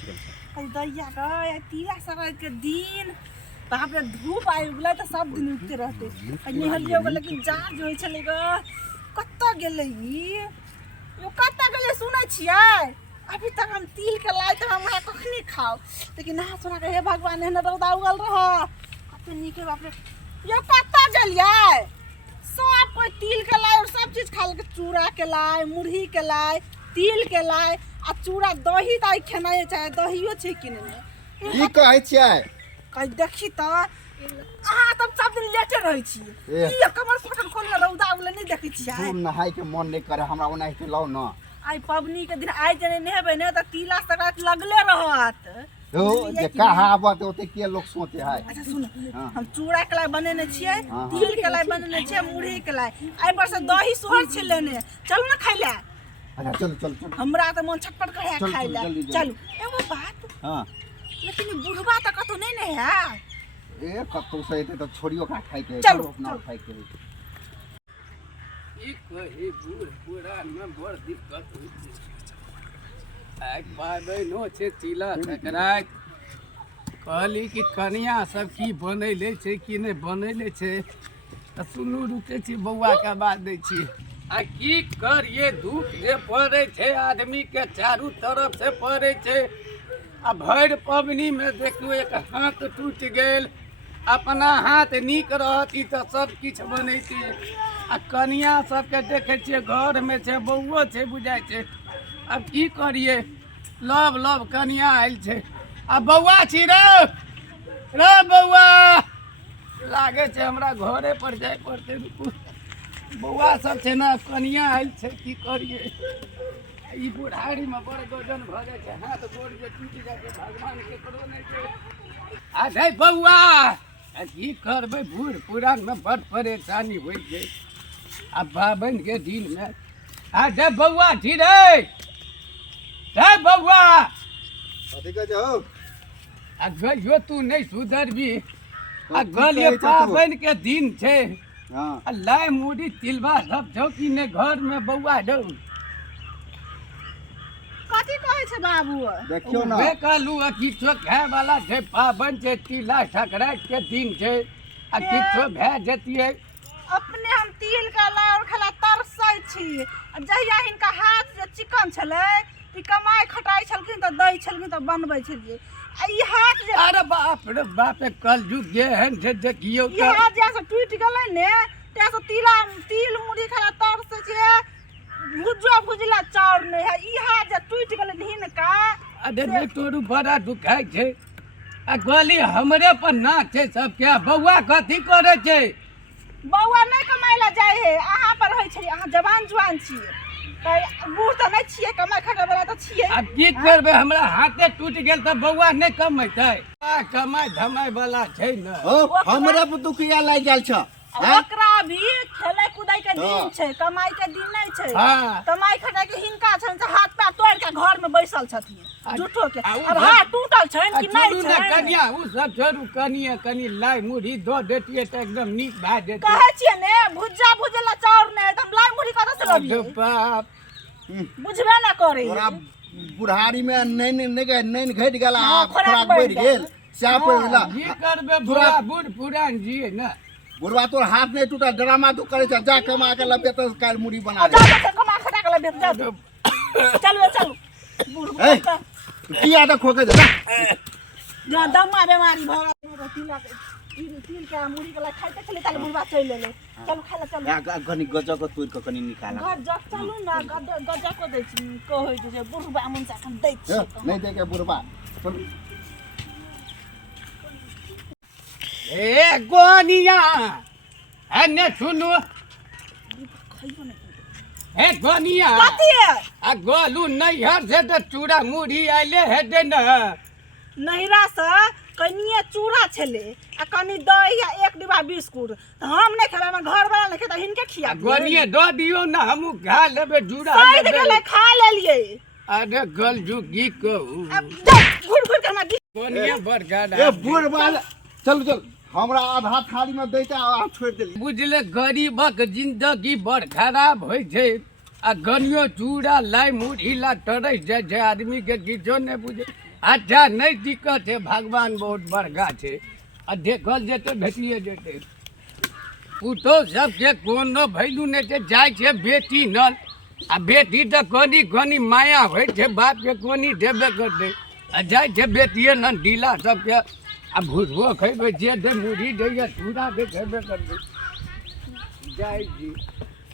अरे दैया रे तीला सगाई के दिन बाप रे धूप आइ गेलै त सब दिन उठते रहते निहलियो गेलै लेकिन जाज होय छलै ग कत्त गेलै ई यो कत्त गेलै सुनै छियै अभी तक हम तिल के लाइ त हमरा कखनी खाओ लेकिन ना सुना के हे भगवान एहन रौदा उगल रह कत्ते नीक बाप रे यो कत्त गेलियै सब कोई तिल के लाइ और सब चीज खा ले चूड़ा के लाइ मुरही के लाइ तिल के लाइ आ चूड़ा दही त खेनाइ चाहे दहियो छै कि नै की कहै छियै कहि देखी त अहाँ तब सब दिन लेटे रहै छी ई कमर फटल खोल रौदा उगले नहीं देखै छी तू नहाय के मन नहीं करे हमरा ओनाहिते लाउ न आई पबनी के दिन आइ जने नेहबे ने त तिला संक्रांति लगले रहत हो जे कहावत ओते के लोग सोचे है अच्छा सुन हम चूड़ा के लाइ बनेने छियै तिल के लाइ बनेने छियै मुरही के लाइ आई पर से दही सोहर छै लेने चल न खाइ ले अच्छा चल चल चल हमरा त मन छटपट करे खाइ ले चल एगो बात हां लेकिन बुढ़वा त कतो नहीं ने है ए कतो से त छोड़ियो का खाइ के चलो अपना खाइ के ई कहे बूढ़ पुरान में बड़ दिक्कत होई छै एक बाबे नो छै तिला संक्रांति कहली कि कनिया सब की बनैले छै कि नहीं बनैले छै त सुनू रुके छी बौआ के बात दै छी आ की करिए धूप जे पड़े छै आदमी के चारू तरफ से पड़े छै आ भर पबनी में देखू एक हाथ टूट गेल अपना हाथ नीक रहती तो सब किछ बनैती आ कनिया सबके देखे छियै घर में छै बौओ छै बुझाइ छै अब की करिए लव लव कनिया आयल छै आ बौआ छी रे बौआ लागे छै हमरा घरे पर जाय पड़ते रुकू बौआ सब छै ना कनिया आयल छै की करिए ई बुढ़ारी में बड़ गजन भ जाय छै हाथ गोड़ जे टूट जाय छै भगवान के करो नहीं छै आ जाय बौआ आ की करबै बूढ़ पुरान में बड़ परेशानी होइ छै आ बाबन के दिन में आ जाय बौआ छी रे जाय बौआ कथि कह जाओ आ गयो तू नहीं सुधरबी आ गलिए पाबन के दिन छै हां आ लाइ मुड़ी तिलबा सब छौ कि ने घर में बौआ दौ कथि कहै छै बाबू देखियो ना बे कहलू आ किछो खाय वाला छै पाबन छै तिला संक्रांति के दिन छै आ किछो भए जतिए अपने हम तिल के लाइ और खाला तरसै छी जहिया हिनका हाथ से चिकन छलै ई कमाई खटाई छलखिन त दै छलखिन त बनबै छलिए आ ई हाथ जे अरे बाप रे बाप कलयुग जेहन छै देखियो ई हाथ जैसे टूट गेलै ने तैसे तिल मुड़ी खाला तरसै छी भुजला चाउर नहीं है ई हाथ जे टूट गेलै हिनका अरे ने तोरू बड़ा दुखाय छै आ गली हमरे पर ना छै सबके बौआ कथी करे छै बौआ नहीं कमाई ला जाय है अहाँ पर होय छै अहाँ जवान जुआन छियै त बूढ़ त नहीं छियै कमाई खटे वाला त छियै अब की करबे हमरा हाथे टूट गेल त बौआ नहीं कमेतै कमाई धमाई वाला छै न हो हमरे पर दुखिया लागि गेल छ ओकरा भी खेले कूदे के दिन छै कमाई के दिन नहीं छै हाँ। कमाई खटे के हिनका छन से हाथ पैर तोड़ के घर में बैसल छथिन झूठो के अब हाथ टूटल छन कि नहीं छै कनिया उ सब छोड़ू कनिया कनी लाई मुढ़ी दो देतिए त एकदम नीक भए जेतै कहै छियै ने भुजला चाउर ने एकदम लाई मुढ़ी कत से लबिए बाप बुझबे ना करे तोरा बुढ़ारी में नहीं घट गेला हाँ, खुराक बढ़ गेल साफ होला की करबे बुढ़ा बूढ़ पुरान जी न बुढ़वा तोर हाथ नहीं टूटा ड्रामा तू करे छ जा कमा के लबे तो काल मुड़ी बना जा ले जा कमा खटा के लबिए जा चल बूढ़ ए की आदा खोके जा जा दम्मा बीमारी भ गेल तिल के मुड़ी के खाइते चले चल बुढ़वा चल ले चल खा ले चल या कनी गजक को तोड़ के कनी निकाला गजक चलू ना गजक को दै छी कहै छै बुढ़वा मन से हम दै छी नहीं दे के बुढ़वा चल ए गोनिया एने सुनु खइबो नै ए गोनिया कथि आ गोलू नैहर से त चूड़ा मुढ़ी आइले हेते न नहिरा से कनिए चूड़ा छले आ कनी दही आ एक डिब्बा बिस्कुट त हम नै खेबै हम घर वाला नै खेतै हिनके खिया गोनिया दो दियो न हमू खा लेबे चूड़ा सही गेलै खा लेलिए अरे गल जुगी कहू अब जा घुर घुर के हमरा गोनिया बड़ गाड़ा ए बुढ़वा चल चल हमरा आधा थाली में देता आ छोड़ दे बुझले गरीबक जिंदगी बड़ खराब होइ छै आ गनियो चूड़ा लाई मुढ़ी ला तरस जाए छै आदमी के किछो नहीं बुझे। अच्छा नहीं दिक्कत है, भगवान बहुत बड़का है, आ देखल जेते भेटिए जेते। पुतौ सबके कोनो भैलू नहीं छै, जाय छै बेटी नल, आ बेटी तो कनी कनी माया होइ छै, बाप के कोनी देबे करते, आ जाय छै बेटिए न ढीला सबके, आ भुसबो खेबे जे दे मुढ़ी दे या चूड़ा दे खेबे करते। जय जी।